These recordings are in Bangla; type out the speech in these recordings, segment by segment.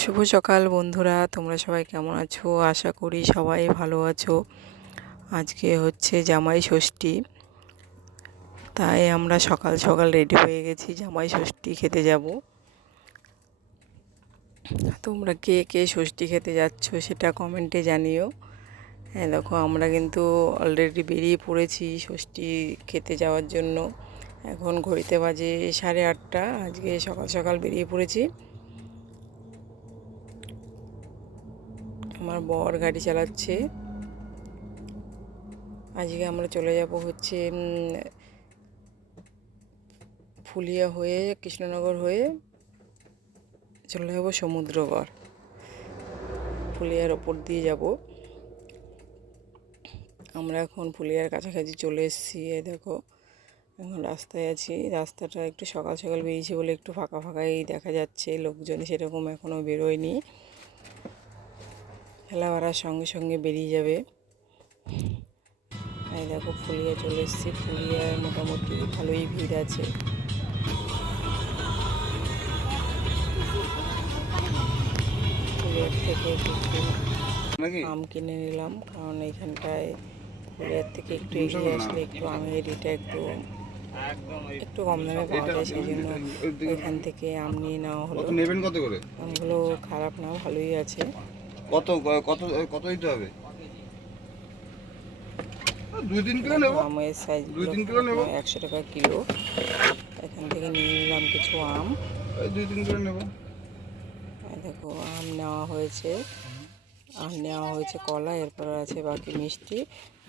শুভ সকাল বন্ধুরা, তোমরা সবাই কেমন আছো? আশা করি সবাই ভালো আছো। আজকে হচ্ছে জামাই ষষ্ঠী, তাই আমরা সকাল সকাল রেডি হয়ে গেছি, জামাই ষষ্ঠী খেতে যাব। তোমরা কে কে ষষ্ঠী খেতে যাচ্ছ সেটা কমেন্টে জানিও। হ্যাঁ দেখো, আমরা কিন্তু অলরেডি বেরিয়ে পড়েছি ষষ্ঠী খেতে যাওয়ার জন্য। এখন ঘড়িতে বাজে 8:30। আজকে সকাল সকাল বেরিয়ে পড়েছি। আমার বর গাড়ি চালাচ্ছে। আজকে আমরা চলে যাব হচ্ছে ফুলিয়া হয়ে, কৃষ্ণনগর হয়ে চলে যাব সমুদ্রগড়। ফুলিয়ার ওপর দিয়ে যাব। আমরা এখন ফুলিয়ার কাছাকাছি চলে এসেছি। এই দেখো, এখন রাস্তায় আছি। রাস্তাটা একটু সকাল সকাল বেরিয়েছে বলে একটু ফাঁকা ফাঁকাই দেখা যাচ্ছে, লোকজন সেরকম এখনও বেরোয়নি। খেলা বাড়ার সঙ্গে সঙ্গে বেরিয়ে যাবে। এই দেখো, ফুলিয়া চলে এসেছি। ফুলিয়ায় মোটামুটি ভালোই ভিড় আছে। ফুলিয়ার থেকে একটু আম কিনে নিলাম, কারণ এইখানটায় ফুলিয়ার থেকে একটু এগিয়ে আসলে একটু আমের এটা একটু কম দামে পাওয়া যায়, সেই জন্য এখান থেকে আম নিয়ে নেওয়া হলো। নেবেন কত করে? আমগুলো খারাপ না, ভালোই আছে। কত কত কত দিতে হবে? 2-3 কিলো নেব। আমের সাইজগুলো 2-3 কিলো নেব। 100 টাকা কিলো। এখান থেকে নিয়ে নিলাম কিছু আম। 2-3 কিলো নেব। দেখো, আম নেওয়া হয়েছে, আর নেওয়া হয়েছে কলা, এরপর আছে বাকি মিষ্টি।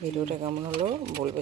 ভিডিওটা কেমন হলো বলবে।